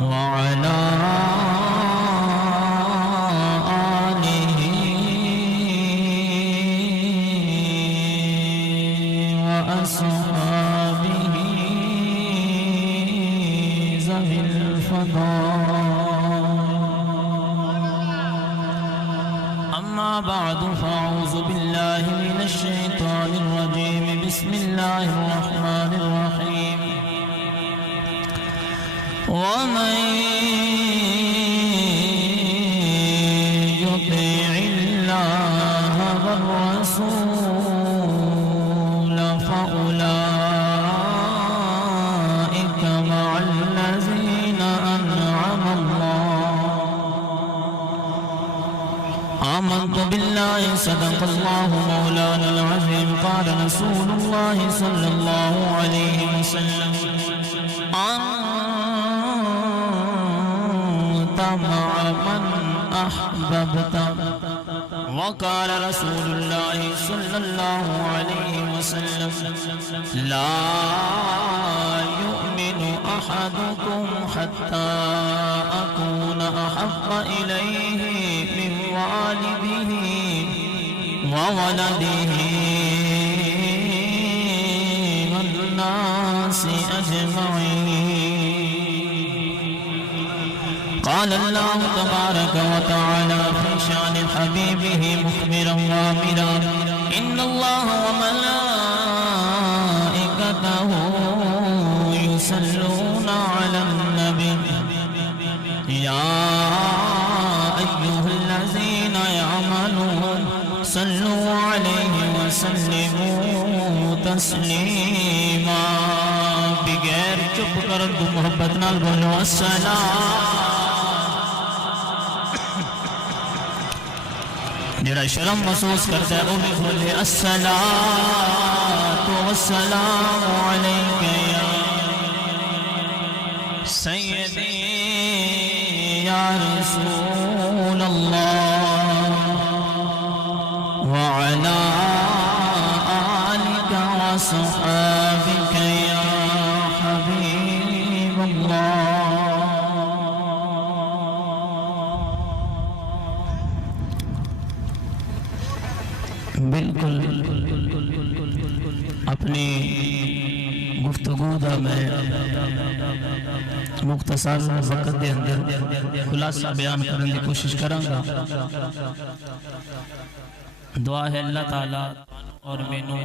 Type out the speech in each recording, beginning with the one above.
وعلى آله وأصحابه ذوي الفضائل. أما بعد فأعوذ بالله من الشيطان الرجيم. بسم الله الرحمن الرحيم. ومن يطع الله والرسول فأولئك مع الذين أنعم الله. آمنت بالله صدق الله مولانا العظيم. قال رسول الله صلى الله عليه وسلم أنت مع من أحببت. وقال رسول الله صلى الله عليه وسلم لا يؤمن أحدكم حتى أكون أحب إليه من والده وولده والناس أجمعين. قال الله تبارك وتعالى في شأن حبيبه مخبرا وامرا إن الله وملائكته يصلون على النبي يا أيها الذين آمنوا صلوا عليه وسلموا تسلیما. بغیر چپ کر تو محبت نال بولو السلام. جڑا شرم محسوس کرتا ہے وہ بھی بولے الصلاۃ والسلام علیک یا سیدی یا رسول اللہ وعلا آلک وصحابک یا حبیب اللہ. بالکل اپنی گفتگو دا میں مختصر وقت دے اندر خلاصہ بیان کرنے کی کوشش کروں گا. دعا ہے اللہ تعالیٰ اور مینوں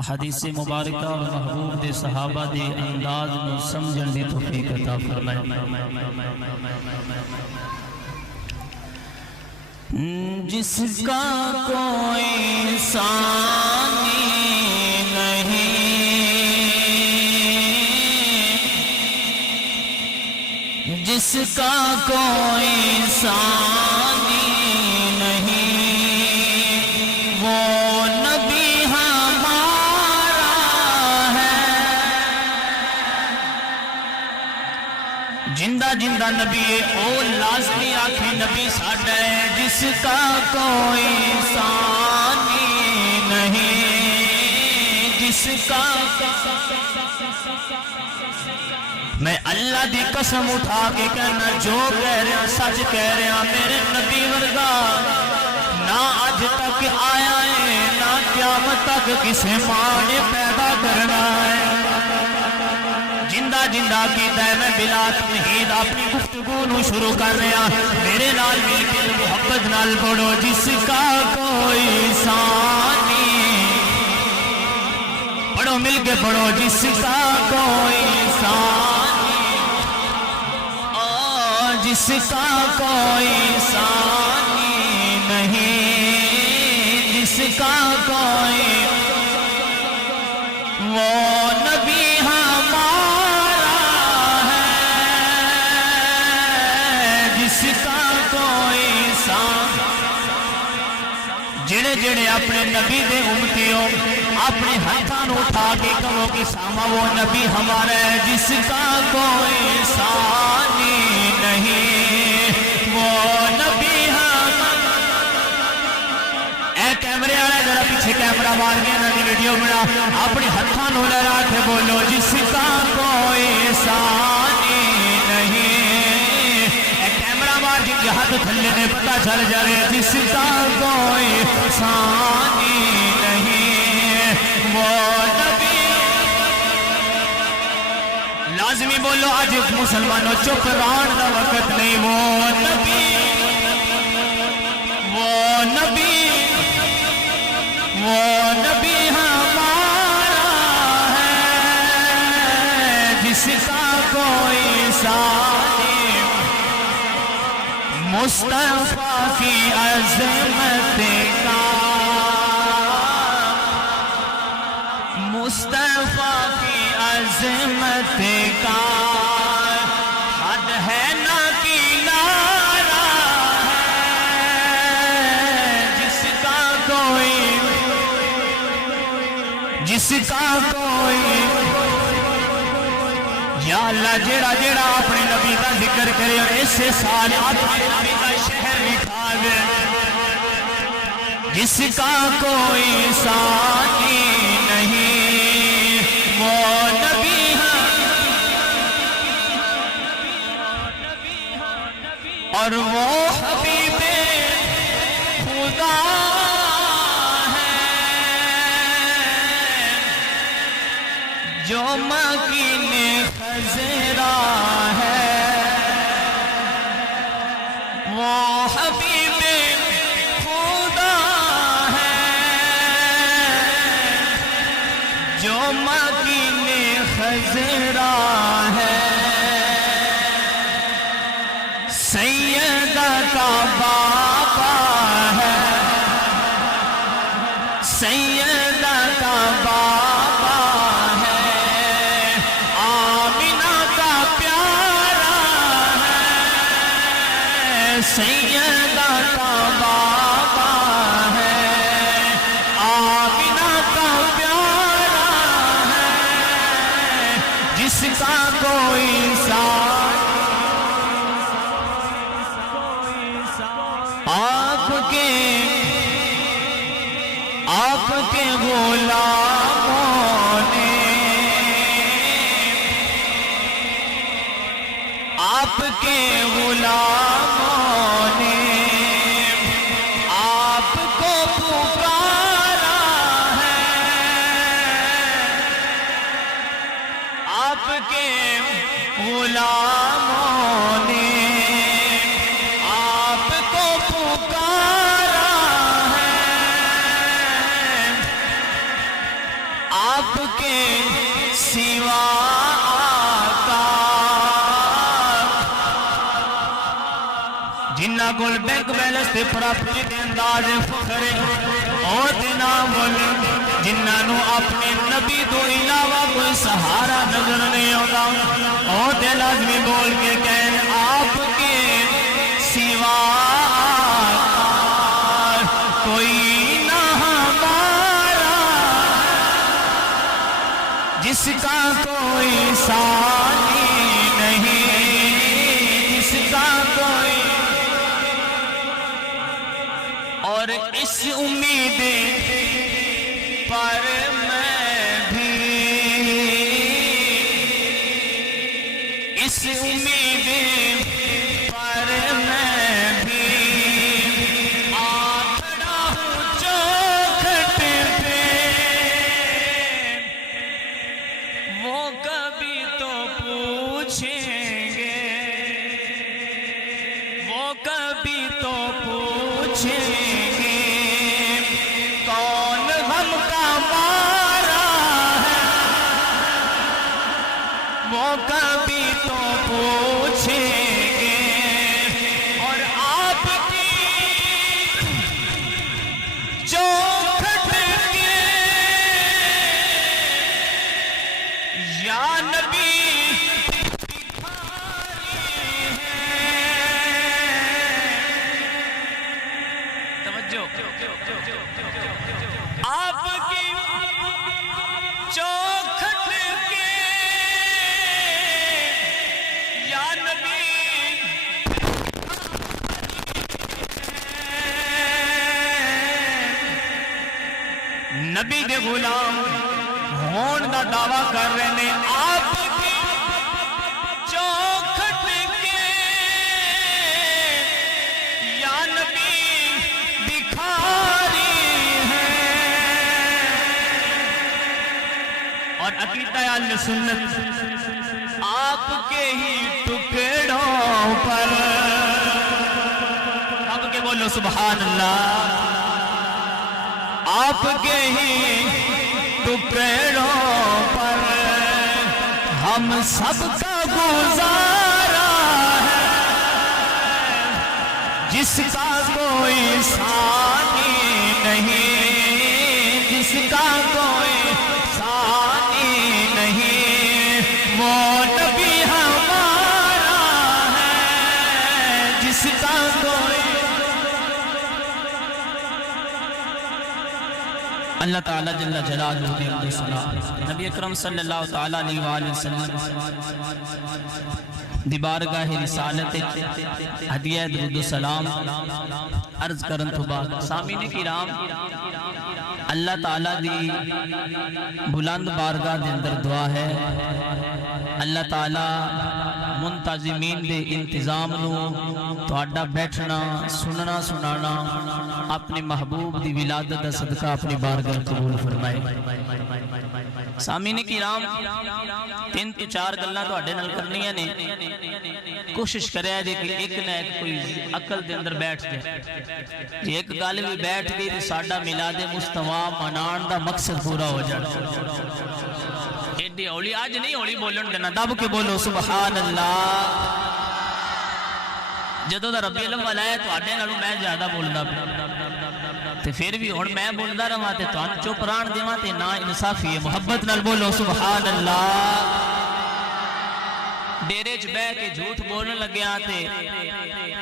احادیث مبارکہ اور محبوب دے صحابہ دے انداز میں سمجھن دی توفیق عطا فرمائے. جس کا کوئی ثانی نہیں, جس کا کوئی ثانی نہیں, وہ نبی ہمارا ہے. جندہ جندہ نبی او لازمی آنکھیں نبی ساڈا ہے. جس کا کوئی ثانی نہیں, جس کا میں اللہ دی قسم اٹھا کے کہنا جو کہہ رہا سچ کہہ رہا. میرے نبی ورگا نہ آج تک آیا ہے نہ قیامت تک کسی ماں نے پیدا کرنا ہے. جندہ جندہ کیتا ہے میں بلا تمہید اپنی گفتگو نو شروع کر رہا. میرے نال مل کے محبت نال پڑھو جس کا کوئی ثانی. پڑھو مل کے پڑھو جس کا کوئی ثانی, جس کا کوئی ثانی نہیں, جس کا کوئی وہ نبی ہمارا ہے. جس کا کوئی ثانی جڑے جڑے اپنے نبی دے امتیوں اپنے ہاتھوں اٹھا کے کہو کہ ساما وہ نبی ہمارا ہے. جس کا کوئی ثانی نہیں, وہ نبی ہمارا. اے کیمرے والا ذرا پیچھے پیچھے کیمرہ مار کے نا ویڈیو بنا اپنی ہتھاں نو لہرا کے بولو جس کا کوئی ثانی نہیں. کیمرہ مار جن کے ہاتھ تھلے نے پتہ چل جائے جس کا کوئی ثانی نہیں وہ نبی. لازمی بولو آج مسلمانوں چپ رہن دا وقت نہیں. وہ نبی ہمارا ہے جس کا کوئی ثانی. مصطفیٰ کی عظمت کا مصطفیٰ کی عظمت کا حد ہے نہ کنارہ ہے جس کا کوئی یا اللہ جیڑا جیڑا اپنے نبی کا ذکر کرے اور اسے سال اپنے نبی کا شہر لکھا دے جس کا کوئی ثانی نہیں وہ نبی ہے اور وہ حبیب خدا ہے جو مکین خزرا ہے. وہ حبیب خدا ہے جو مکین خزرا ہے. سیدہ کا بابا ہے سیدہ کا بابا ہے. آمینہ کا پیارا ہے سیدہ کا بابا ہے. آمینہ کا پیارا ہے جس کا کوئی آپ کے غلاموں نے آپ کے غلاموں نے آپ کو پکارا ہے. آپ کے غلاموں نے آپ کو پکارا ہے. آپ کے سوا جنہ گل بینک بیلنس تے پراپرٹی دے انداز فخر او دینا گل جنہ نو اپنے نبی تو علاوہ کوئی سہارا نظر نہیں ہوتا او دے لازمی بول کے کہن آپ کے سوا کوئی نہ ہمارا جس کا کوئی ثانی نہیں جس کا کوئی. اور اس امید پر میں بھی اس امید پر میں بھی آ کھڑا ہوں چوکھٹ پہ. وہ کبھی تو پوچھیں گے وہ کبھی تو پوچھیں گے کون غم کا مارا ہے. وہ کبھی تو نبی دے غلام ہون دا دعویٰ کر رہے ہیں آپ کی چوکھٹ کے یا نبی بکھاری ہے اور عقیدہ اہل سنت آپ کے ہی ٹکڑوں پر اب کے بولو سبحان اللہ آپ کے ہی ٹکڑوں پر ہم سب کا گزارا ہے جس کا کوئی ثانی نہیں جس کا کوئی ثانی نہیں وہ نبی ہمارا ہے جس کا کوئی اللہ تعالیٰ جل جلالہ علیہ السلام نبی اکرم صلی اللہ تعالیٰ علیہ وآلہ وسلم دی بارگاہ رسالت ہدیہ درود و سلام عرض کرن تو بعد سامعین کرام اللہ تعالیٰ دی بلند بارگاہ دے اندر دعا ہے اللہ تعالیٰ منتظمین دے انتظام نو تہاڈا بیٹھنا سننا سنانا اپنے محبوب دی ولادت دا صدقہ اپنی بارگاہ قبول فرمائے سامعین کرام 3 تو 4 گلاں تہاڈے نال کرنیاں نے کوشش کرے کہ ایک نہ ایک کوئی عقل دے اندر بیٹھ جائے جی ایک گل بھی بیٹھ گئی تو ساڈا میلاد مصطفیٰ منان دا مقصد پورا ہو جائے ایڈی ہولی آج نہیں ہولی بولن دینا دب کے بولو سبحان اللہ جدو دا ربی علم والا ہے تو آڈے نالوں میں زیادہ بولنا تے پھر بھی اور میں بولنا رہا تے تو آن چوپ ران دیواں تے نا انصافی ہے محبت نال بولو سبحان اللہ ڈیرے چ بہ کے جھوٹ بولنے لگیا تے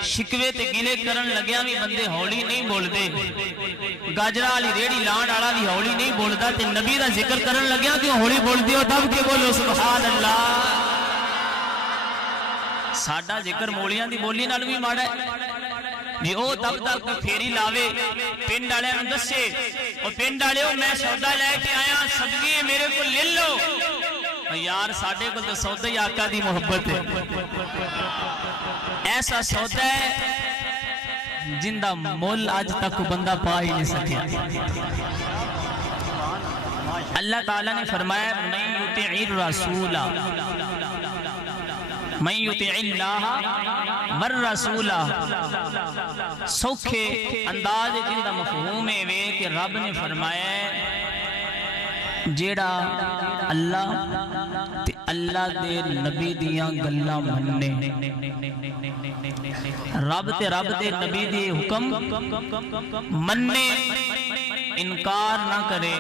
شکوے تے گلے کرن لگیا بھی بندے ہولی نہیں بول دے گاجرہ والی ریڑی لان والا بھی ہولی نہیں بولدا تے نبی دا ذکر کرن لگیا کیوں ہولی بول دیو دب کے بولو سبحان اللہ ساڈا ذکر مولیاں دی بولی نال بھی ماڑا ہے جی او تب تک پھیری لاوے پنڈ والے نوں دسے او پنڈ والےو میں سودا لے کے آیا صدقے میرے کو لے لو یار ساڈے کو تو سودا ہی آقا دی محبت ہے ایسا سودا ہے جن دا مول آج تک بندہ پا ہی نہیں سکیا اللہ تعالیٰ نے فرمایا من یطع الرسول من یطع اللہ والرسول سوکھے انداز جن دا مفہوم ہے وے کہ رب نے فرمایا جیڑا اللہ تے اللہ دے نبی دیاں گلاں مننے رب تے نبی دے حکم مننے انکار نہ کرے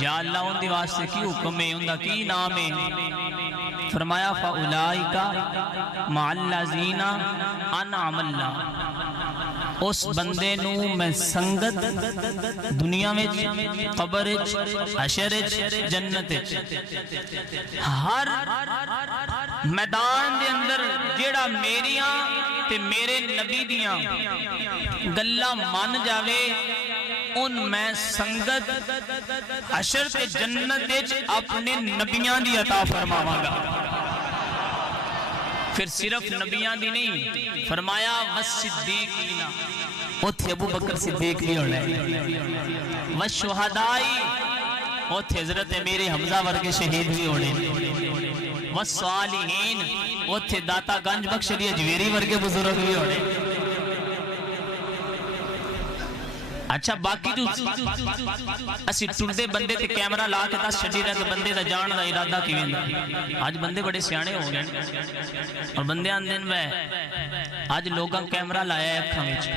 یا اللہ ان دی واسطے کی حکم ہے ان دا کی نام ہے فرمایا فَأُولَئِكَ مَعَ الَّذِينَ أَنْعَمَ اللَّهُ اس بندے نو میں سنگت دنیا میں قبر حشر جنت ہر میدان دے اندر جیڑا میریاں تے میرے نبی دیاں گلاں مان جاوے ان میں سنگت حشر تے جنت اپنے نبیاں دی عطا فرماواں گا پھر صرف نبیاں دی نہیں فرمایا والصدیقین اوتھے ابو بکر صدیق بھی ہونے والشہدائی اوتھے حضرت میرے حمزہ ورگے شہید بھی ہونے والصالحین اوتھے داتا گنج بخش علی اجویری ورگے بزرگ بھی ہونے اچھا باقی جو اسی ٹردے بندے تے کیمرہ لا کے دس چھڑی رہے کہ بندے دا جان دا ارادہ کی ویندا آج بندے بڑے سیانے ہو گئے اور بندے آن دن میں آج لوگاں کیمرہ لایا ہے اکھاں وچ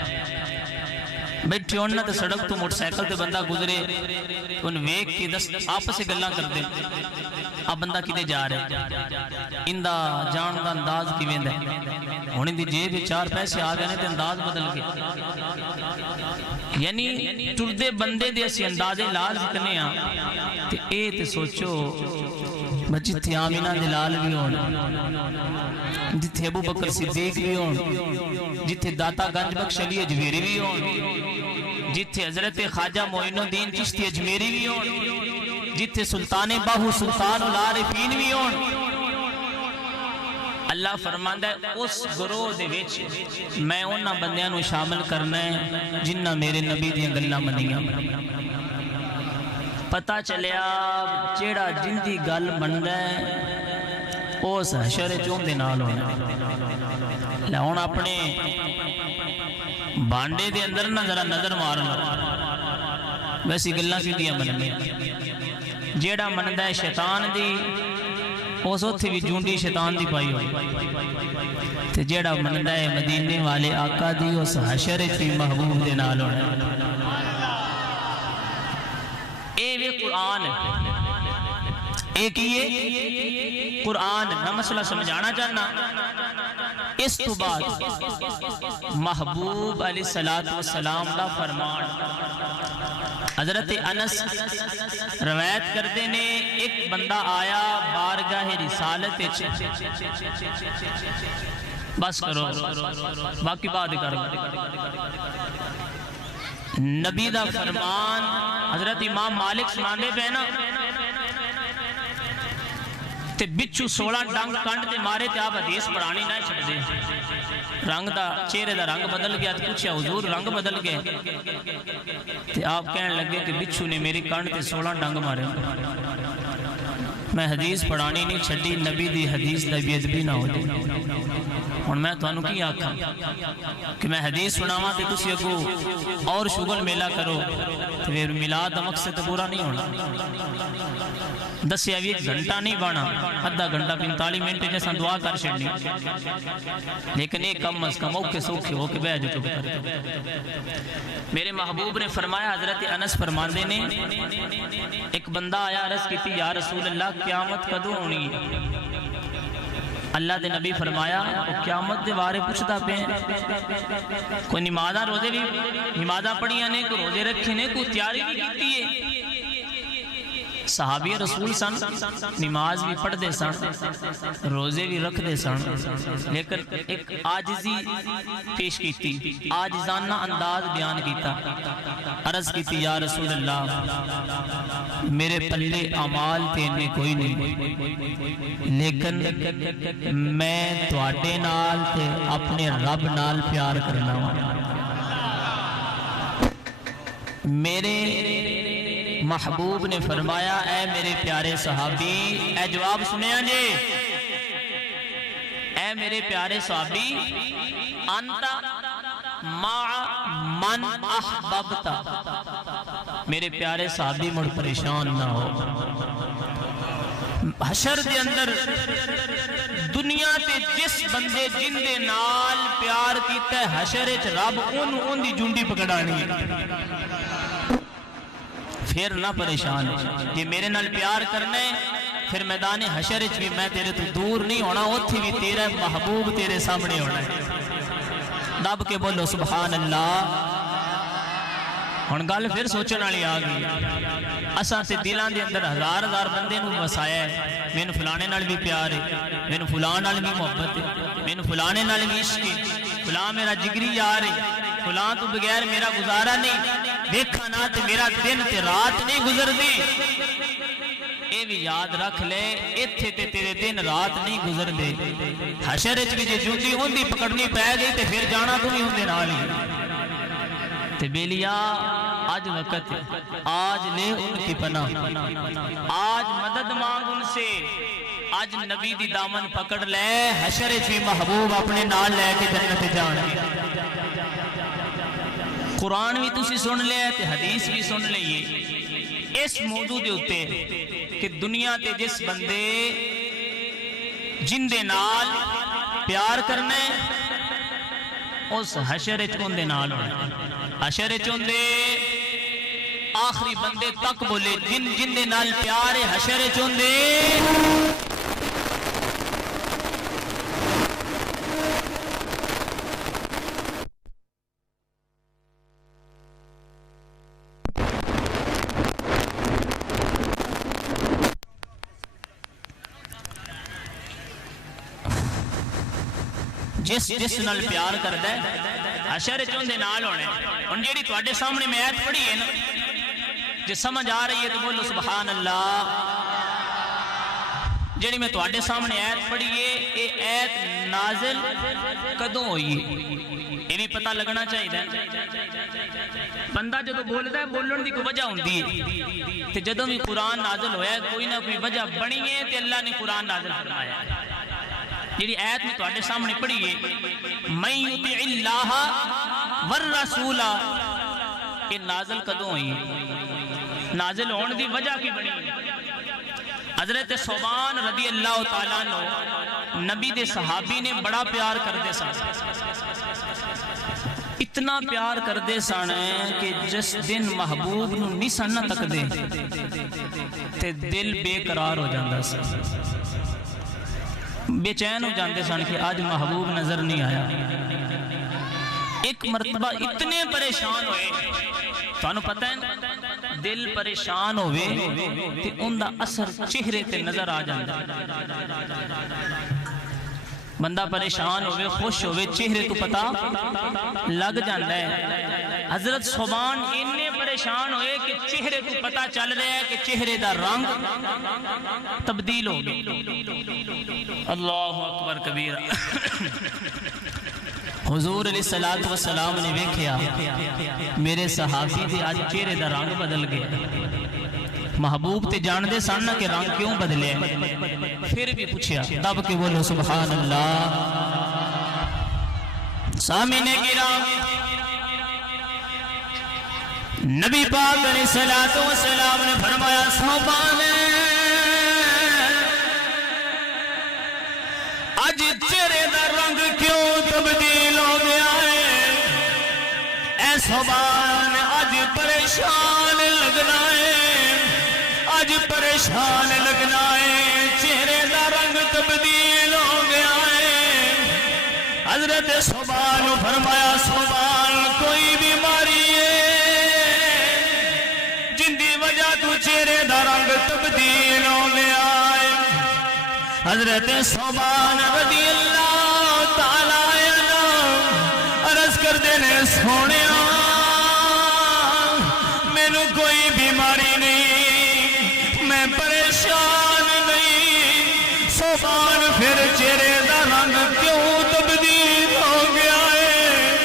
بیٹھے ہونا تے سڑک تو موٹر سائیکل تے بندہ گزرے ان ویک کی دس آپس سے گلاں کر دے اب بندہ کدے جا رہے اندہ جان دا انداز کی ویندا ہونے دی جیب 4 پیسے آ گئے تے انداز بدل کے یعنی ٹردے بندے دے اسی اندازے لال ذکرنے ہاں تے اے تے سوچو جتھے آمینہ دلال بھی ہون جتھے ابو بکر صدیق بھی ہون جتھے داتا گنج بخش علی اجویری بھی ہون جتھے حضرت خواجہ معین الدین چشتی اجمیری بھی ہون، جتھے سلطان باہو سلطان العارفین بھی ہون، اللہ فرماندا ہے اس گروہ دے وچ میں انہاں بندیاں نو شامل کرنا ہے جنہاں میرے نبی دی گلاں منیاں۔ پتہ چلیا جیڑا جن دی گل مندا ہے اس حشر چون دے نال ہونا۔ ہن اپنے بانڈے دے اندر نہ ذرا نظر مارنا، ویسی گلاں کیڑیاں مننے، جیڑا مندا ہے شیطان دی اس اتھے بھی جونڈی شیطان دی پائی ہوئی، تے جیڑا مندا ہے مدینے والے آقا دی اس حشر چ محبوب دے نال ہونا۔ اے وی قرآن ایک یہ قرآن میں مسئلہ سمجھانا چاہنا۔ اس تو بعد محبوب علیہ السلام کا فرمان حضرت انس روایت کرتے نے، ایک بندہ آیا بارگاہ رسالت، بس کرو باقی بات کرو، نبی دا فرمان حضرت امام مالک سنانے پہ نا، تے بچو 16 ڈنگ کنڈ تے مارے تے آپ حدیث پڑھانی نہ چھڑ دے، رنگ دا چہرے دا رنگ بدل گیا، تے پوچھا حضور رنگ بدل گئے، تے آپ کہنے لگے کہ بچو نے میری کنڈ تے 16 ڈنگ مارے، میں حدیث پڑھانی نہیں چھڑی، نبی دی حدیث دا بے ادبی نہ ہو جائے۔ اور میں تو انہوں کی آکھا کہ میں حدیث سناواں تے تسی اگو اور شغل میلہ کرو، تو پھر میلاد دا مقصد پورا نہیں ہونا۔ دسیا بھی ایک گھنٹہ نہیں بانا، آدھا گھنٹہ 45 منٹ جیسا دعا کر چھڑنی، لیکن ایک کم از کم اوکے سوکھے ہو کے بے جو چپ کر۔ میرے محبوب نے فرمایا، حضرت انس فرماندے نے، ایک بندہ آیا عرض کی تھی یا رسول اللہ قیامت کدوں ہونی ہے؟ اللہ دے نبی فرمایا وہ قیامت دے بارے پوچھتا پہ کوئی نمازہ روزے بھی نمازہ پڑھیاں نے، کوئی روزے رکھے نے، کوئی تیاری بھی کیتی ہے۔ صحابی رسول سن، نماز بھی پڑھ دے سن، روزے بھی رکھ دے سن، لیکن ایک عاجزی پیش کیتی، عاجزانہ انداز بیان کیتا، عرض کیتی یا رسول اللہ میرے پلے اعمال تینے کوئی نہیں، لیکن میں تواڈے نال تے اپنے رب نال پیار کرنا ہوں۔ میرے محبوب نے فرمایا اے میرے پیارے صحابی، اے جواب سنیا جی، اے میرے پیارے صحابی، انتا مع من احببتا، میرے پیارے صحابی مڑ پریشان نہ ہو، حشر دے اندر دنیا تے جس بندے جن دے نال پیار کیتا ہے حشر اچ رب ان دی جنڈی پکڑانی ہے، پھر نہ پریشان ہے، یہ میرے نال پیار کرنا ہے، پھر میدان حشر اچ بھی میں تیرے تو دور نہیں ہونا، اتھی بھی تیرا محبوب تیرے سامنے ہونا ہے۔ دب کے بولو سبحان اللہ۔ ہن گل پھر سوچن والی آ گئی، اساں تے دلاں دے اندر ہزار ہزار بندے نوں وسایا ہے، مینوں فلانے نال بھی پیار ہے، مینوں فلاں نال بھی محبت ہے، مینوں فلانے نال بھی عشق ہے، فلاں میرا جگری یار ہے، فلاں تو بغیر میرا گزارا نہیں، دیکھا نہ تے میرا دن تے رات نہیں گزر دی۔ اے بھی یاد رکھ لے، ایتھے تے تیرے دن رات نہیں گزر دے، حشر اچ بھی جے جوندی ہوندی پکڑنی پے گئی تے پھر جانا تو نہیں ہوندے نال ہی۔ تے بیلیا آج وقت ہے، آج لے ان کی پناہ، آج مدد مانگ ان سے، آج نبی دی دامن پکڑ لے، حشر اچ بھی محبوب اپنے نال لے کے جنت جان۔ قرآن بھی تسی سن لے تے حدیث بھی سن لئیے اس موضوع دے ہوتے کہ دنیا تے جس بندے جن دے نال پیار کرنے اس حشر چون دے نال ہونے، حشر چون دے آخری بندے تک بولے جن دے نال پیار ہے، حشر چون دے جس نال پیار کر دے حشر چوندے نال ہونے ان جیڑی تو اڈے سامنے میں آیت پڑھی ہے نا جو سمجھ آ رہی ہے تو بولو سبحان اللہ جیڑی میں تو اڈے سامنے آیت پڑھی ہے یہ آیت نازل کدوں ہوئی ہے یہ بھی پتہ لگنا چاہیے بندہ جدو بولتا ہے بولن دی کوئی وجہ ہوندی ہے تے جدوں بھی قرآن نازل ہویا ہے کوئی نہ کوئی وجہ بنی ہے تے اللہ نے قرآن نازل فرمایا ہے جیڑی آیت میں تواڈے سامنے پڑھی ہے من یطع اللہ والرسول یہ نازل کدوں ہوئی ہے نازل ہون دی وجہ کی بنی ہے حضرت ثوبان رضی اللہ تعالیٰ عنہ نبی دے صحابی نے بڑا پیار کر دے سن اتنا پیار کر دے سن کہ جس دن محبوب نو نسان نہ تک دے تے دل بے قرار ہو جاندہ سن بے چین ہو جاندے سن کہ آج محبوب نظر نہیں آیا ایک مرتبہ اتنے پریشان ہوئے تو انہوں پتہ ہے دل پریشان ہوئے تے ان دا اثر چہرے تے نظر آ جاندہ بندہ پریشان ہوئے خوش ہوئے چہرے تو پتہ لگ جاندہ ہے حضرت ثوبان انہیں پریشان ہوئے کہ چہرے تو پتہ چل رہا ہے کہ چہرے دا رنگ تبدیل ہو گئے اللہ اکبر کبیرہ حضور علیہ السلام نے ویکھیا میرے صحابی دے آج چہرے دا رنگ بدل گیا محبوب تے جان دے سن کہ رنگ کیوں بدلے پھر بھی پوچھیا دب کے بولو سبحان اللہ سامعین کرام نبی پاک علیہ السلام نے فرمایا ثوبان آج چہرے دا رنگ کیوں تبدیل ہو گیا ہے اے ثوبان آج پریشان لگنا ہے آج پریشان لگنا ہے چہرے دا رنگ تبدیل ہو گیا ہے حضرت ثوبان فرمایا ثوبان کوئی بیماری ہے جن دی وجہ تو چہرے دا رنگ تبدیل ہو گیا ہے حضرت ثوبان رضی اللہ تعالی عنہ عرض کر دینے سونیا مینوں کوئی بیماری نہیں میں پریشان نہیں ثوبان پھر چہرے دا رنگ کیوں تبدیل ہو گیا ہے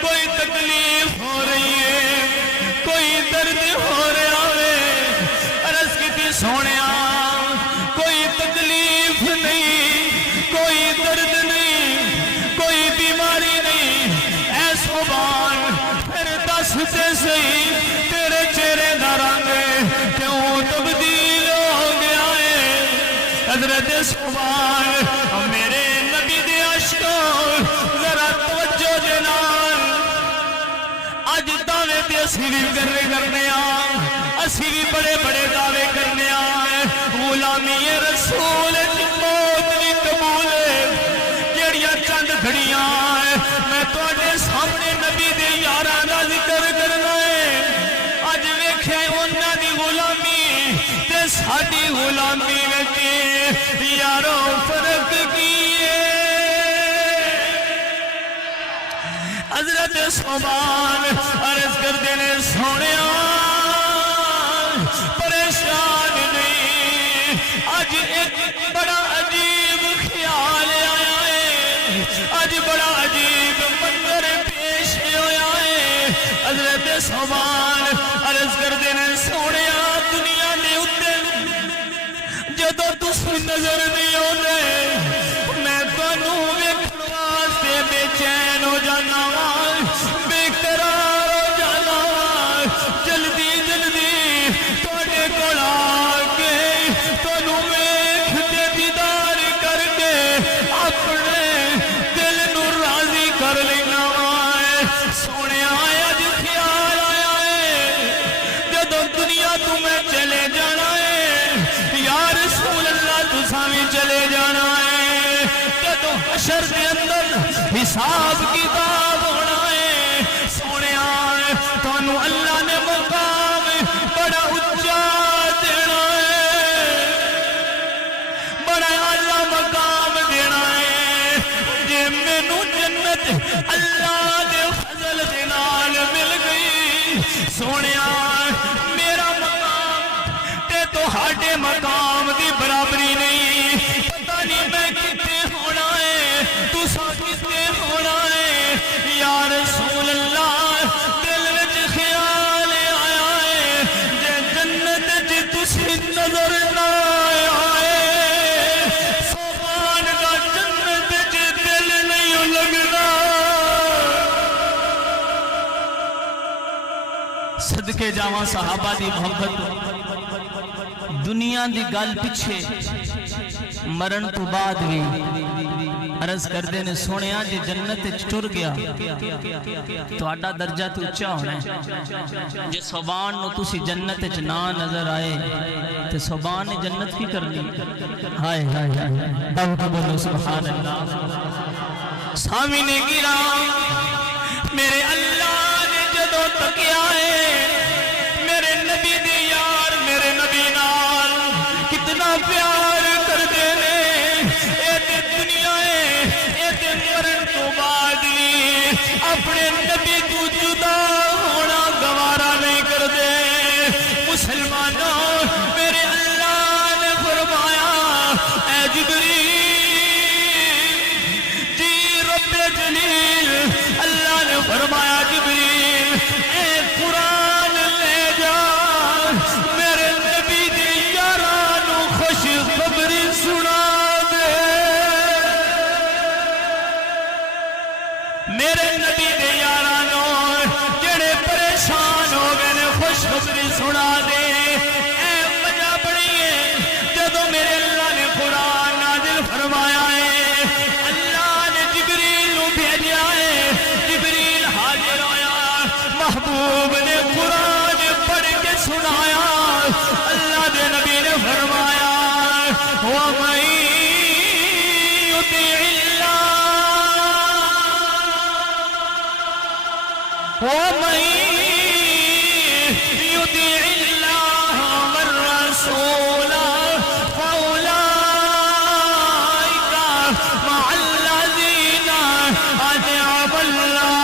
کوئی تکلیف ہو رہی ہے کوئی درد ہو رہا ہے عرض کی سونیا کوئی تکلیف نہیں کوئی درد نہیں کوئی بیماری نہیں اے ثوبان پھر دس تے صحیح تیرے چہرے دا رنگ کیوں تبدیل ہو گیا ہے حضرت ثوبان میرے نبی دے عاشقوں ذرا توجہ دے نال اج دعوے تے اسی بھی کرنے اسی بھی بڑے بڑے دعوے کرنے غلامی رسول موت بھی قبول جیڑیاں چند گھڑیاں میں تواڈے سامنے نبی دے یاراں دا ذکر کرنا ہے اج ویکھے انہاں دی غلامی تے ساڈی غلامی وچ یارو فرق کی ہے حضرت ثوبان عرض کر دینے سونیا پریشان نہیں آج ایک بڑا عجیب خیال آیا ہے آج بڑا عجیب منظر پیش ہویا ہے حضرت ثوبان عرض کر دینے سونیا دنیا نے اتنے جدو تسی نظر نہیں ہوتے میں تانوں ویکھن واسطے بے چین ہو جانا بے قرار ہو جانا جلدی جلدی تواڈے کول آ کے تانوں ویکھ کے دیدار کر کے اپنے دل نو راضی کر لینا سونیا اج خیال آیا ہے جدو دنیا تو میں چلے جانا ہے یا رسول اللہ تساں وی چلے جانا ہے جدو حشر دے اندر حساب کتاب ہونا ہے سونیا تانوں اللہ نے مقام بڑا اونچا دینا ہے بڑا اعلیٰ مقام دینا ہے جے مینوں جنت اللہ دے صدقے جاواں صحابہ دی محبت دنیا دی گل پیچھے مرن تو بعد بھی عرض کردے نے سونیا جے جنت ٹر گیا تو آڈا درجہ تو اچھا ہونا ہے جے صوبان نو تسی جنت نہ نظر آئے تو صوبان نے جنت کی کرنی ہائے ہائے ہائے دعوت بولو سبحان اللہ سامین گرام میرے اللہ نے جدو تکیا ہے میرے نبی دی یار میرے نبی نال کتنا پیار کر دینے ایتے دنیا ہے ایتے مرن تو بعد اپنے نبی تو جدا ہونا گوارا نہیں کر دے مسلمانوں میرے اللہ نے فرمایا اے جبریل جی رب جلیل اللہ نے فرمایا جبریل اے قرآن لے جا میرے نبی دی یارانو خوش خبری سنا دے میرے نبی دے یارانو جڑے پریشان ہو گئے نے خوش خبری سنا دے اے وجہ بڑی ہے جدو میرے اللہ نے قرآن نازل فرمایا ہے اللہ نے جبریل نو بھیجا ہے جبریل حاضر ہویا محبوب نے قرآن پڑھ کے سنایا اللہ دے نبی نے فرمایا وَمَن يُطِعِ وَمَن يُطِعِ اللَّهَ وَالرَّسُولَ فَأُولَئِكَ مَعَ الَّذِينَ أَنْعَمَ اللَّهُ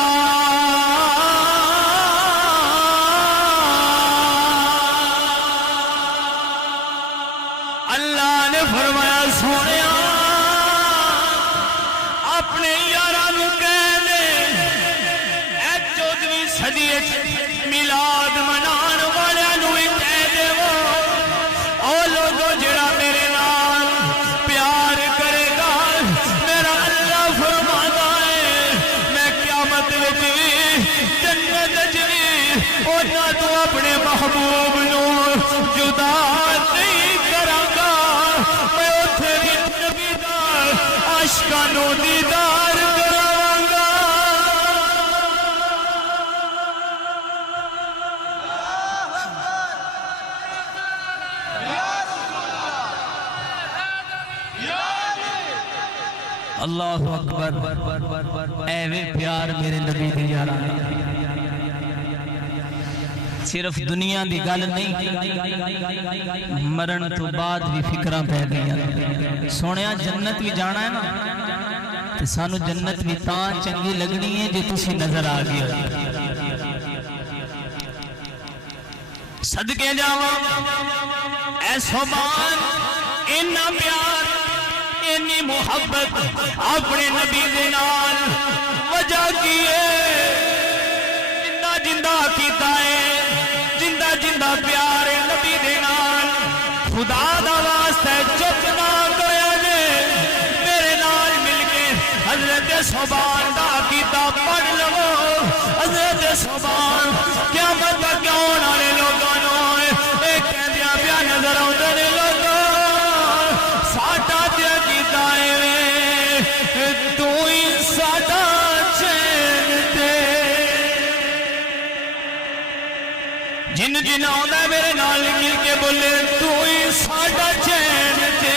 اللہ نے فرمایا سونیا اپنے یارانو کہہ دے اے 14ویں صدی میلاد منان والوں ہی کہہ دے وہ او لوگو جڑا میرے نال پیار کرے گا میرا اللہ فرماتا ہے میں قیامت وچ بھی جنت وچ بھی اونا تو اپنے محبوب نو جدا نہیں کراں گا میں اوتھے بھی نبی دا عاشقاں نو دیدار کراواں گا اللہ اکبر اے وے پیار میرے نبی دی یاراں صرف دنیا دی گل نہیں مرن تو بعد بھی فکراں پہ گئیاں سونیا جنت بھی جانا ہے نا تو سانو جنت بھی تاں چنگی لگنی ہے جو تسی نظر آ گیا صدقے جاواں اے صوبان انہا پیار انی محبت اپنے نبی دے نال وجہ کیے جندہ جندہ کیتا ہے جندہ جندہ پیار نبی دے نال خدا دا واسطہ چپ نہ گیا جے میرے نال مل کے حضرت صوبان دا کیتا پڑھ لو حضرت صوبان قیامت تک آنے والے لوگوں نو ایک کہندیاں پیا نظر آندے نے لوگوں ساڈا تے کیتا ہے تو ہی ساڈا چین تے جن جن آندا میرے نال مل کے بولے تو ہی ساڈا چین تے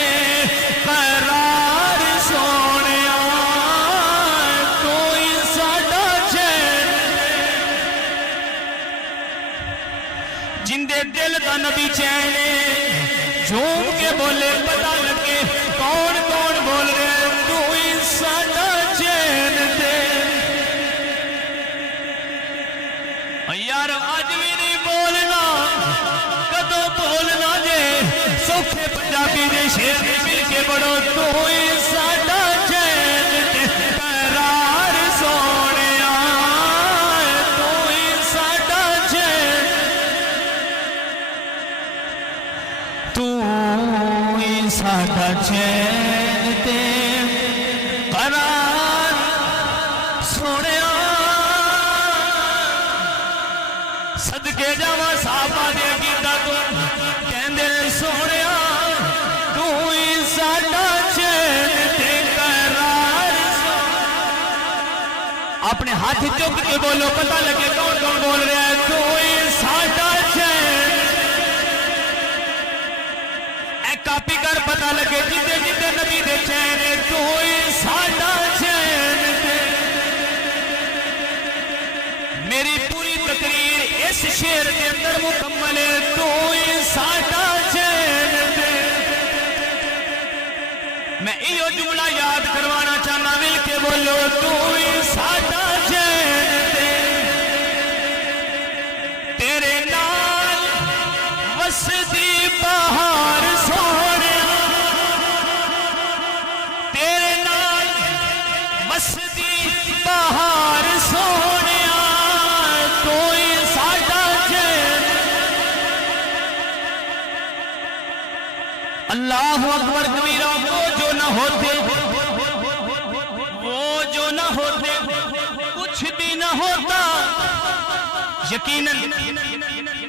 قرار سونیا تو ہی ساڈا چین جن دے دل دا نبی چین جھوم کے بولے پتہ لگے کون کون بول رہے تو ہی ساڈا چین دے یار آج بھی نہیں بولنا کدو بولنا جے سوکھے پنجابی دے شیر مل کے بڑو تو ہی ساڈا چین دے قرار سونیا تو ہی ساڈا چین تو ہی ساڈا چین تے قرار سونیا صدقے جاواں صحابہ دے عقیدہ تو کہندے نے سونیا تو ہی ساڈا چین تے قرار اپنے ہاتھ چک کے بولو پتہ لگے کون کون بول رہا ہے تو ہی ساڈا چین اے کاپی کر پتہ لگے جتے جتے نبی دے چین تو ہی ساڈا چین تے میری پوری تقریر اس شعر کے اندر مکمل ہے تو ہی ساڈا چین تے میں ایو جملہ یاد کروانا چاہنا مل کے بولو تو ہی ساڈا چین تے تیرے نال وسدی بہار سونیا تیرے نال وسدی بہار سونیا تو ہی ساڈا چین اللہ اکبر کبیرہ وہ جو نہ ہوتے کچھ بھی نہ ہوتا یقیناً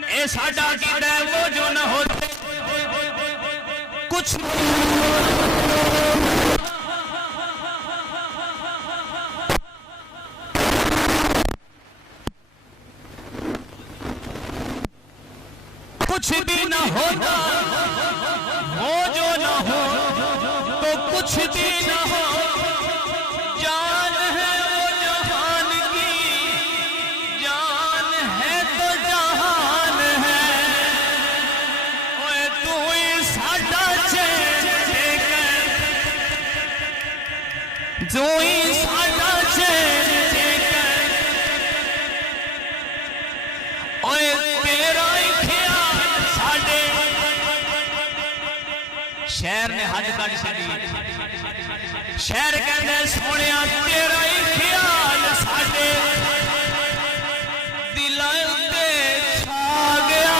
اے ساڈا عقیدہ ہے وہ جو نہ ہوتے کچھ بھی نہ ہوتا وہ جو نہ ہو تو کچھ بھی نہ ہو جان ہے وہ جہان کی جان ہے تو جہان ہے اوے تو ہی ساڈا چین دے کر جو ہی ساڈا چین دے کر اوے تیرا ہی خیال ساڈے شہر نے حد کٹ چڑی شہر کہندے سونیا تیرا ہی خیال ساڈے دلاں تے چھا گیا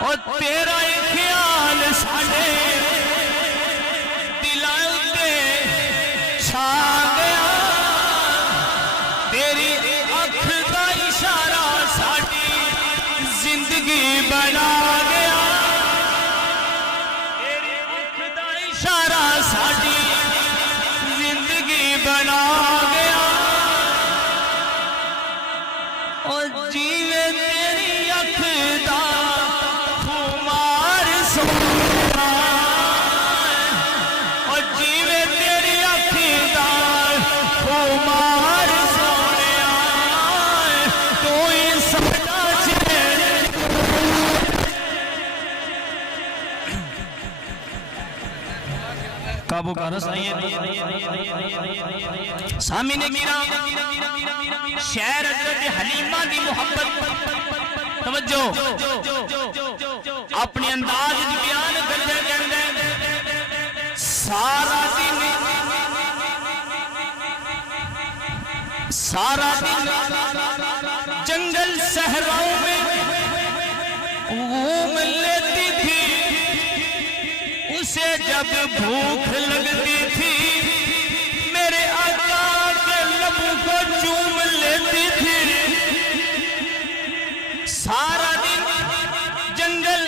او تیرا ہی خیال ساڈے دلاں تے چھا گیا تیری اکھ دا اشارہ ساڈی زندگی بنا گیا اشارہ ساڈی زندگی بنا گیا اور جیوے تیری اکھ دا خمار سونا اور جیوے تیری اکھ دا خمار سونا تو ہی ساڈا چین قابو کا رس سامنے گرام شہر حضرت حلیمہ دی محبت توجہ اپنے انداز بیان کرتے کہندے سارا دن جنگل صحراؤں میں گھوم لیتی تھی اسے جب بھوک لگتی تھی میرے آقا کے لبوں کو چوم لیتی تھی سارا دن جنگل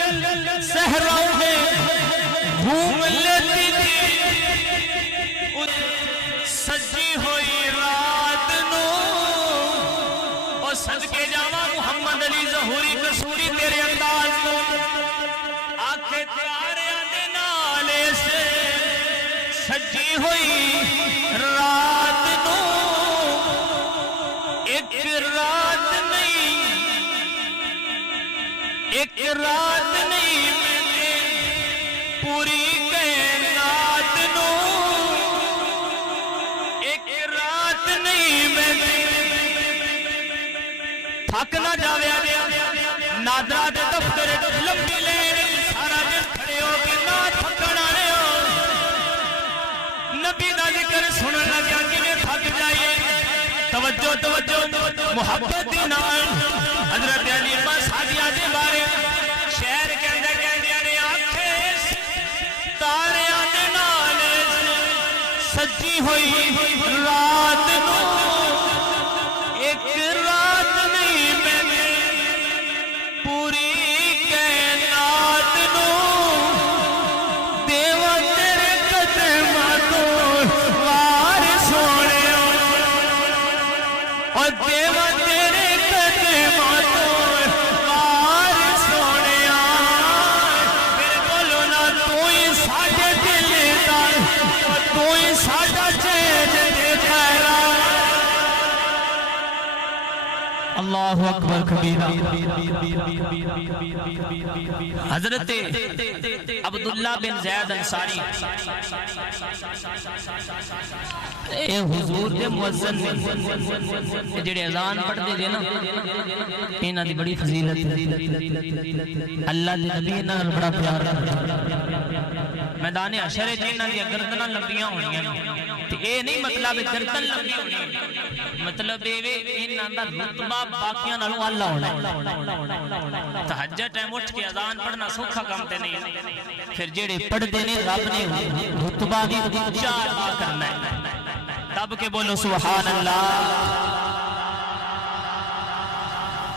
صحراؤں میں گھوم لیتی تھی سجی ہوئی رات نو اور صدقے جاواں محمد علی ظہوری قصوری تیرے انداز کو آنکھیں پیاریاں دے نالے سے سجی ہوئی رات نو ایک رات نہیں میں پوری کائنات نو ایک رات نہیں میں تھک نہ جاوے نادرا دے دفتر لمبی لین سارا دن کھڑے ہو کے نہ تھکن آنے ہو نبی دا ذکر سنن لگیا کہ میں تھک جائیے توجہ محبت دی نال حضرت علی سادیہ دے بارے شہر کہندے نے آنکھیں تاریاں دے نال سجی ہوئی رات نو ایک رات تو ہی ساڈا چین تے خیرات اللہ اکبر کبیرہ حضرت عبداللہ بن زید انصاری اے حضور دے مؤذن نے جڑے اذان پڑھ دے دے نا انہاں دی بڑی فضیلت اللہ دے نبی انہاں نال بڑا پیار میدان حشر وچ انہاں دی گردناں لمبیاں ہونیاں تے اے نہیں مطلب گردن لمبی ہونی مطلب اے انہاں دا رتبہ باقیاں نالوں اعلی ہونا تہجد ٹائم اٹھ کے اذان پڑھنا سوکھا کام تے نہیں پھر جڑے پڑھ دے نے رب نے رتبہ بھی اونچا عطا کرنا ہے تب کے بولو سبحان اللہ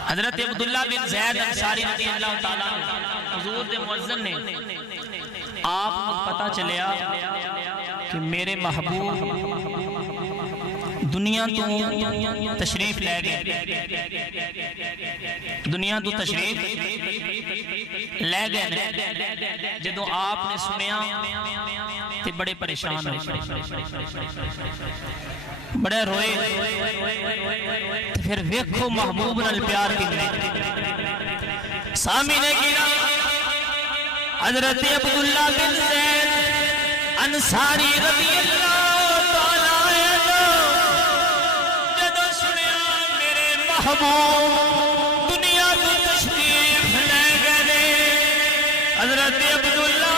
حضرت عبداللہ بن زید انصاری رضی اللہ تعالیٰ حضور دے مؤذن نے آپ کو پتا چلیا کہ میرے محبوب دنیا تو تشریف لے گئے دنیا تو تشریف لے گئے جدو آپ نے سنیا تے بڑے پریشان ہوئے بڑے روئے پھر ویکھو محبوب نال پیار کنے سامنے گیا حضرت عبداللہ بن زید انصاری رضی اللہ تعالیٰ جدو سنیا میرے محبوب دنیا تو تشریف لے گئے حضرت عبداللہ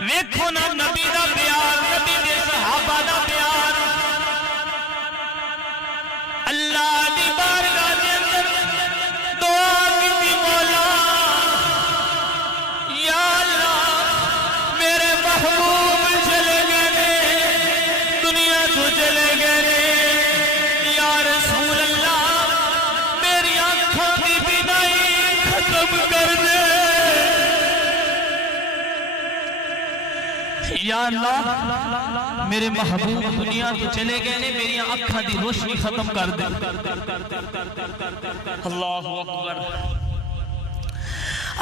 ویکھو نا نبی دا پیار نبی دے صحابہ دا پیار اللہ دی بارگاہ دے اندر دعا کیتی مولا یا اللہ میرے محبوب چلے گئے دنیا تو چلے گئے یا رسول اللہ میری آنکھوں دی بینائی ختم کر دے یا اللہ میرے محبوب دنیا تو چلے گئے نے میری آنکھاں دی روشنی ختم کر دے اللہ اکبر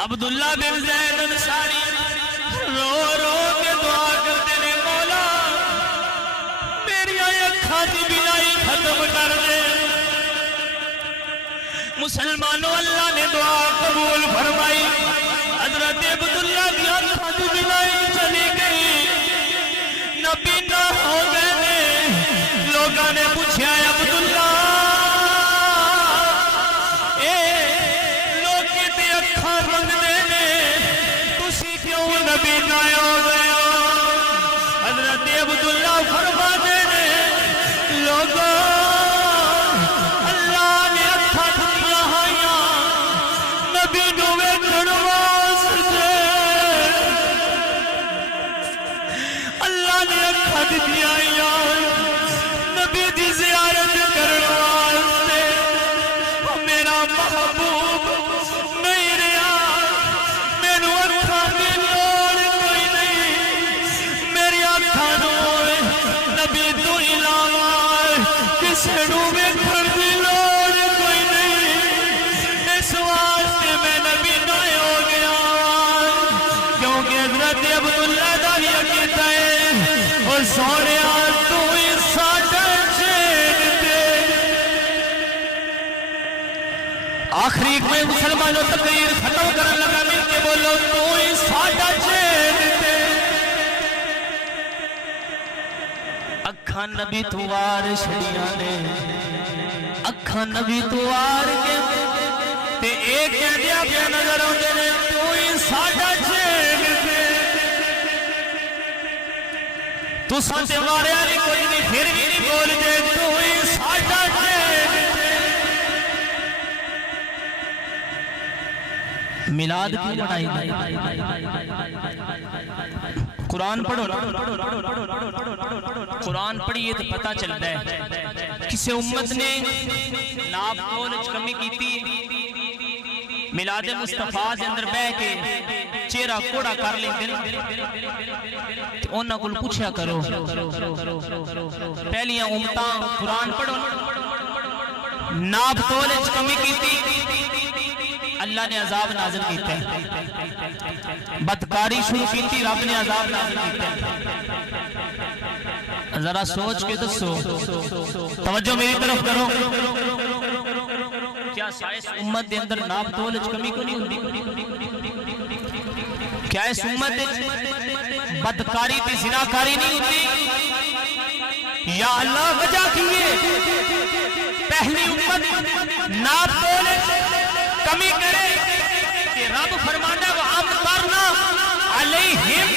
عبداللہ بن زید انصاری رو رو کے دعا کرتے نے مولا میری آنکھاں دی بینائی ختم کر دے مسلمانوں اللہ نے دعا قبول فرمائی حضرت عبداللہ کی آنکھاں دی بینائی چلی گئی نبی نہ ہو گئے لوگوں نے پوچھا عبداللہ لوگ کتے اکھاں منگنے نے تسی کیوں نبی نہ ہو گئے حضرت عبداللہ فرماتے نے لوگوں اللہ نے اکھاں ٹھکیاں ہائیاں نبی نو ویکھن واسطے اللہ نے اکھاں دتیاں نبی دی زیارت کرن واسطے میرا محبوب نہیں رہا مینوں اکھاں دی لوڑ کوئی نہیں میری اکھاں نوں نبی تو علاوہ کسے نوں ویکھن دی لوڑ کوئی نہیں اس واسطے میں نبی نہ ہو گیا کیونکہ حضرت عبداللہ دا بھی عقیدہ ہے اور سونے تو ہی ساڈا چین دے آخری میں مسلمانوں تقریر ختم کرنے لگا مل کے بولو تو ہی ساڈا چین دے اکھاں نبی تو وار چھڑیاں نے اکھاں نبی تو وار کے تے ایک کہہ دیا پہ نظر ہوندے نے تو ہی ساڈا چین دے تو ساتے مارے آلی کوئی نہیں پھر بھی نہیں بول دے تو ہی ساڈا چین دے میلاد کی بڑھائی قرآن پڑھو قرآن پڑھئے تو پتہ چلتا ہے کسے امت نے ناب کولج کمی کی تھی میلاد مصطفیٰ سے اندر بہ کے چہرہ کوڑا کر لیندے انہاں کول پوچھیا کرو پہلیاں امتاں قرآن پڑھو ناپ تول وچ کمی کیتی اللہ نے عذاب نازل کیتا ہے بدکاری شروع کیتی رب نے عذاب نازل کیتا ہے ذرا سوچ کے دسو توجہ میری طرف کرو کیا اس امت دے اندر ناپ تول وچ کمی کو نہیں ہوندی کیا اس امت وچ بدکاری تے زناکاری نہیں ہوندی یا اللہ وجہ کیے پہلی امت ناپ تول کمی کرے کہ رب فرماتا ہے وَأَمْطَرْنَا عَلَيْهِمْ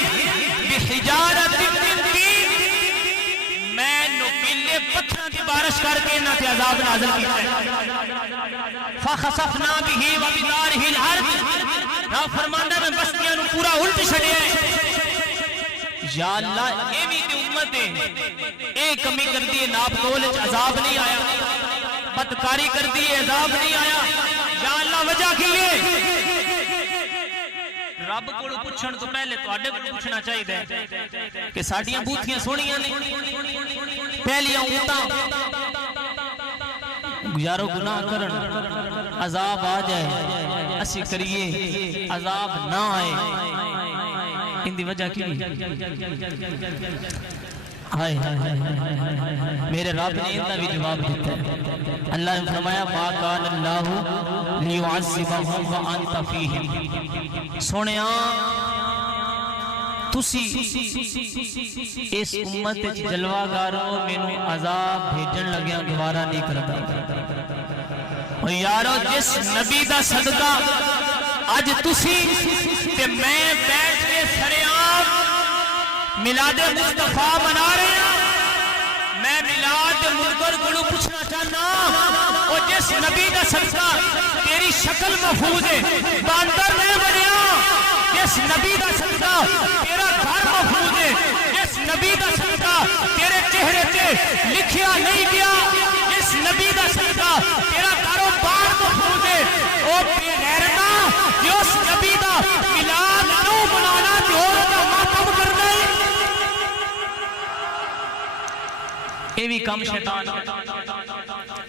بِحِجَارَةٍ مِّن طِينٍ میں نوکیلے پتھراں کی بارش کر کے انہاں تے عذاب نازل کیتا ہے فَخَسَفْنَا بِهِ وَبِدَارِهِ الْأَرْضِ رب فرماتا ہے میں بستیاں نو پورا الٹ چھڑیا ہے یا اللہ اے بھی تے امت ہے اے کمی کر دی ناپ تول وچ عذاب نہیں آیا بدکاری کر دی عذاب نہیں آیا یا اللہ وجہ کیے رب کو پوچھن تو پہلے تواڈے کو پوچھنا چاہیے کہ ساڈیاں بوتھیاں سونیاں نے پہلیاں امتاں یارو گناہ کرن عذاب آ جائے اسی کریے عذاب نہ آئے ان دی وجہ کی ہائے میرے رب نے ان کا بھی جواب دیتا ہے اللہ نے فرمایا ما کان اللہ لیعذبہم وانت فیہم سونیا تسی اس امت جلوہ گارو مینوں عذاب بھیجن لگیا گوارا نہیں کرتا اور یارو جس نبی دا صدقہ اج تسی تے میں بیٹھ کے سریعام میلاد مصطفیٰ منا رہے ہیں میں میلاد منکر کو پوچھنا چاہنا اور جس نبی کا صدقہ تیری شکل محفوظ ہے باندر نہیں بنیا جس نبی کا صدقہ تیرا گھر محفوظ ہے جس نبی کا صدقہ تیرے چہرے پہ لکھیا نہیں گیا جس نبی کا صدقہ تیرا کاروبار محفوظ ہے او بے غیرتا جس نبی کا میلاد نو منانا جو ماتم کرنا ہے یہ بھی کم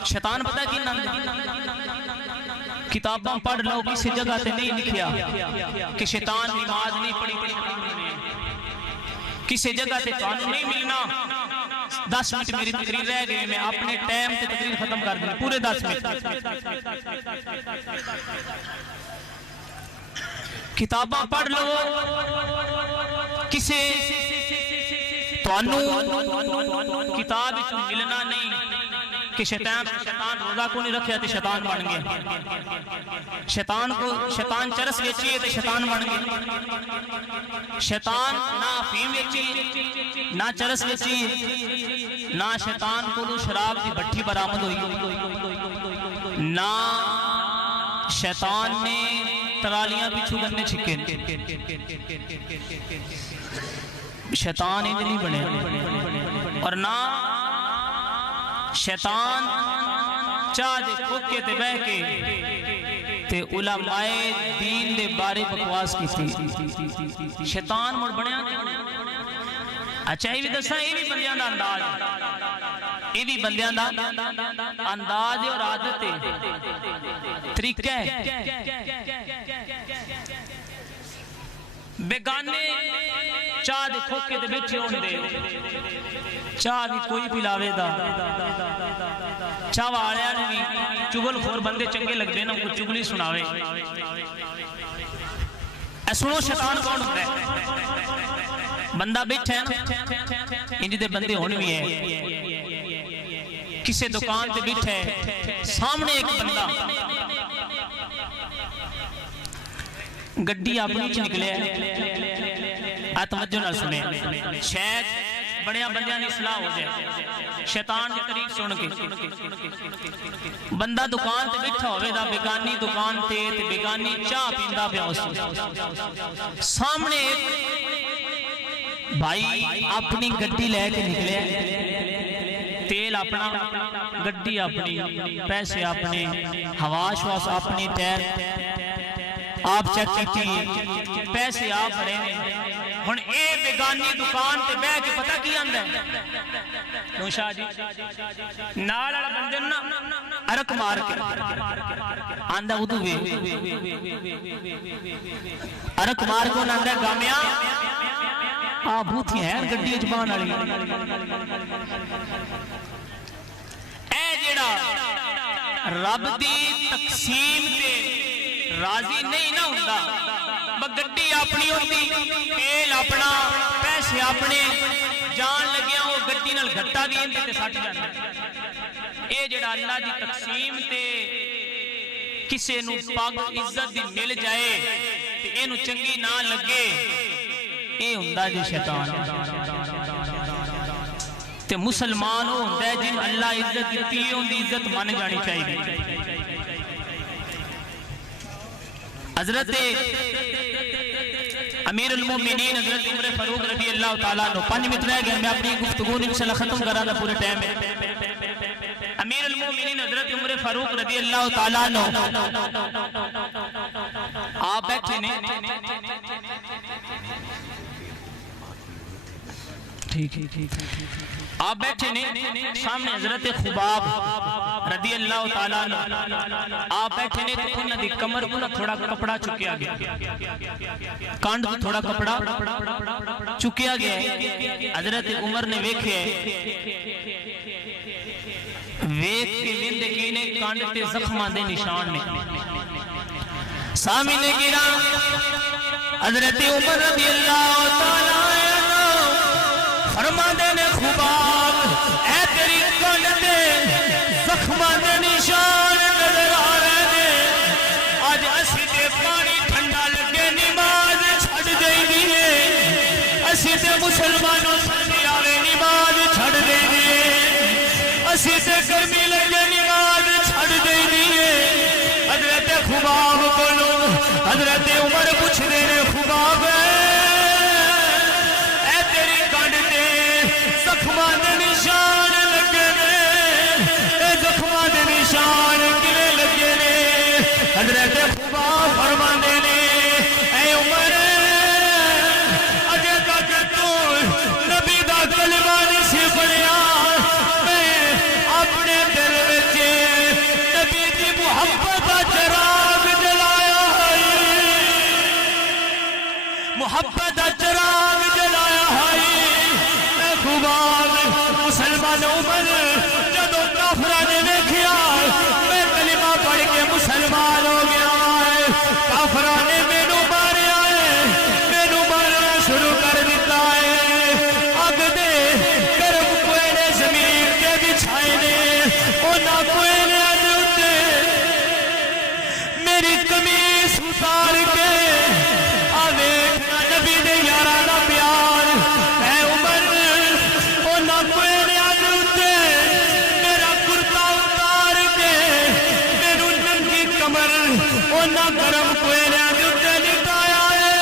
شیطان پتہ کی کتاباں پڑھ لو کسی جگہ تے نہیں لکھیا کہ شیطان نماز نہیں پڑھی کسی جگہ تے تانوں نہیں ملنا 10 منٹ میری تقریر رہ گئی میں اپنے ٹائم تے تقریر ختم کر دوں پورے 10 منٹ کتاباں پڑھ لو کسی کتاب ملنا نہیں کہ شیطان روزہ کو نہیں رکھیا تو شیطان بن گیا شیطان چرس ویچی ہے تو شیطان بن گیا شیطان نہ افیم ویچی نہ چرس ویچی نہ شیطان کو شراب کی بٹھی برآمد ہوئی نہ شیطان نے ترالیاں پچھو گنے چھکے شیطان انج نہیں بنے اور نہ شیطان چاہ دے کھوکے تے بہ کے تے علماء دین دے بارے بکواس کی تھی شیطان مڑ بنیا اچھا یہ بھی دسا یہ بھی بندیاں دا انداز یہ بھی بندیاں دا انداز اور عادت طریقہ ہے بیگانے چاہ دے کھوکے دے بیٹھے ہون دے چاہ بھی کوئی پلاوے دا چاہ والیا نے بھی چگل خور بندے چنگے لگ دے نا کو چگلی سناوے اے سنو شیطان کون ہوتا ہے بندہ بیٹھا ہے نا انجی دے بندے ہونے بھی ہے کسے دکان تے بیٹھا ہے سامنے ایک بندہ گڈی اپنی چ نکلے توجہ نہ سنے شاید بڑیاں بندیاں نے اصلاح ہو جائے شیطان کے طریق سن کے بندہ دکان تے بیٹھا ہوئے دا بیگانی دکان تے بیگانی چاہ پیندا پیا اس سامنے ایک بھائی اپنی گڈی لے کے نکلے تیل اپنا گڈی اپنی پیسے اپنے ہوا شواس اپنی ٹائر آپ چیک کیتی پیسے آپ رہے ہیں ہن اے بیگانی دکان تے بہ کے پتہ کی آندا ہے کیوں شاہ جی نال والا بندے نا عرق مار کے آندا ادو وے عرق مار کو آندا گامیا آ بوتھی ہے گڈی زبان والی اے جیڑا رب دی تقسیم تے راضی نہیں نہ ہوندا گڈی اپنی ہوندی تیل اپنا پیسے اپنے جان لگیا وہ گڈی نال گھٹا بھی اندے تے سٹ جاندا اے جڑا اللہ دی تقسیم تے کسے نو پاک عزت دی مل جائے تے اینو چنگی نہ لگے اے ہوندا جی شیطان تے مسلمان ہو ہوندا ہے جن اللہ عزت دتی ہے ان دی عزت من جانی چاہیے حضرت امیر المومنین حضرت عمر فاروق رضی اللہ تعالیٰ عنہ 5 منٹ رہ گئے میں اپنی گفتگو انشاءاللہ ختم کرا دا پورے ٹائم ہے امیر المومنین حضرت عمر فاروق رضی اللہ تعالیٰ عنہ آپ بیٹھے نے آپ بیٹھے نے سامنے حضرت خباب رضی اللہ تعالیٰ عنہ آپ بیٹھے نے تو انہاں دی کمر کو تھوڑا کپڑا چکیا گیا کانڈ کو تھوڑا کپڑا چکیا گیا حضرت عمر نے ویکھے ویکھ کے وند کینے کانڈ تے زخماں دے نشان نے سامنے گرام حضرت عمر رضی اللہ تعالیٰ فرما دینے خباب اے تیری کانڈ تے زخماں دے نشان نظر آ رہے ہیں آج اسی تے پانی ٹھنڈا لگے نماز چھڑ دے دیئے اسی تے مسلمانوں سردی آوے نماز چھڑ دے دیئے اسی تے گرمی لگے نماز چھڑ دے دیئے حضرت خباب کو لوگ حضرت عمر پوچھ دینے خباب زخماں دے نشان لگے نے اے زخماں دے نشان کنے لگے نے حضرت خباب فرماندے نے اے عمر اجے تک تو نبی دا کلمہ نہیں سی پڑھیا میں اپنے دل وچ نبی دی محبت دا چراغ جلایا ہے محبت دا چراغ جلایا ہے مسلمان عمر جدو کافرہ نے دیکھیا میں کلمہ پڑھ کے مسلمان ہو گیا ہے کافرہ نے مینو ماریا ہے مینو مارنا شروع کر دیتا ہے اگ دے گرم کوئلے زمین کے بچھائے نے اونا کوئلے اندے میری قمیص اتار کے آوے نبی دے یارانا پیار اے عمر اونا گرم کوئلے جتے لٹایا ہے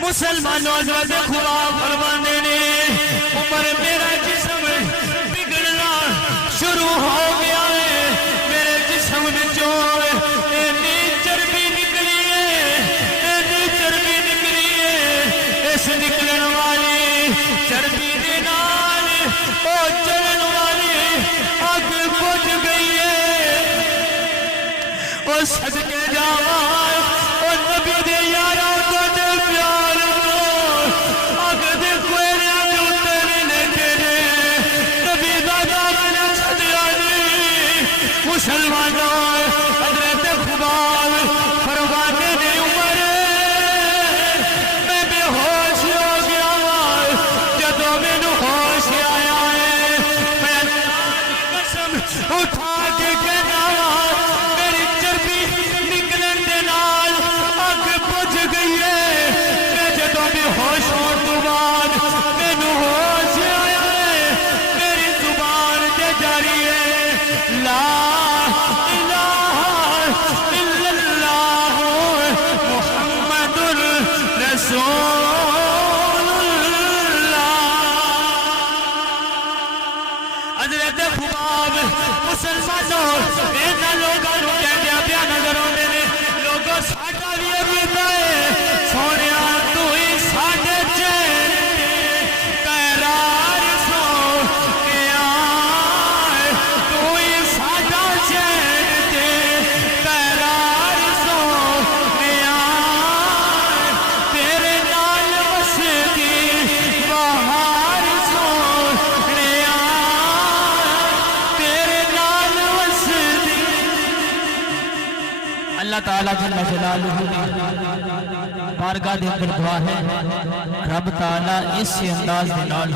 مسلمانوں حضرت خباب فرمانے نے عمر میرا جسم بگڑنا شروع ہو گیا ہے میرے جسم وچوں اتنی چربی نکلی ہے اتنی چربی نکلی ہے اس نکلن والی چربی دے نال او چلن والی اگ بجھ گئی ہے اور صدقے جاوائے اور نبی دے یارہ کو دے پیار کو آگ دے کوئلے آگے اتنے لے نبی دادا میں نے چھڑیا نہیں مسلمانوں حضرت خباب فرمانے نے عمر میں بے ہوش ہو گیا جدو میں نے ہوش آیا ہے میں اللہ کی قسم اٹھا کے کہنا نکلن دے نال اگ بجھ گئی ہے میں جدوں بھی ہوش ہون تو بعد مینوں ہوش آیا ہے میری زبان تے جاری ہے لا الہ الا اللہ محمد رسول اللہ حضرت خباب مسلمانوں اینا لوگاں نوں کہندے پیا نظر تعالیٰ جل جلالہ بارگاہ دے اندر دعا ہے رب تعالیٰ اس انداز دے نال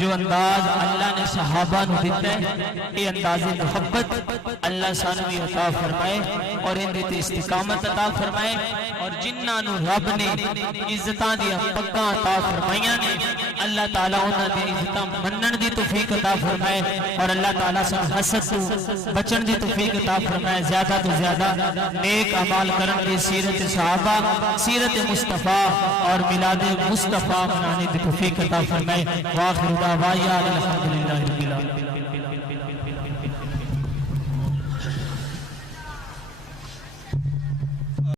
جو انداز اللہ نے صحابہ نو دیتا ہے یہ انداز محبت اللہ سانوی عطا فرمائے اور ان دیتے استقامت عطا فرمائے اور جنہاں نو رب نے عزتاں دیا پکاں عطا فرمائیاں نے اللہ تعالیٰ انہاں دی عزتاں منن دی توفیق عطا فرمائے اور اللہ تعالیٰ سن حسد تو بچن دی توفیق عطا فرمائے زیادہ تو زیادہ نیک عمال کرن دی سیرت صحابہ سیرت مصطفیٰ اور میلاد مصطفیٰ منانے دی توفیق عطا فرمائے وآخر دعوانا الحمدللہ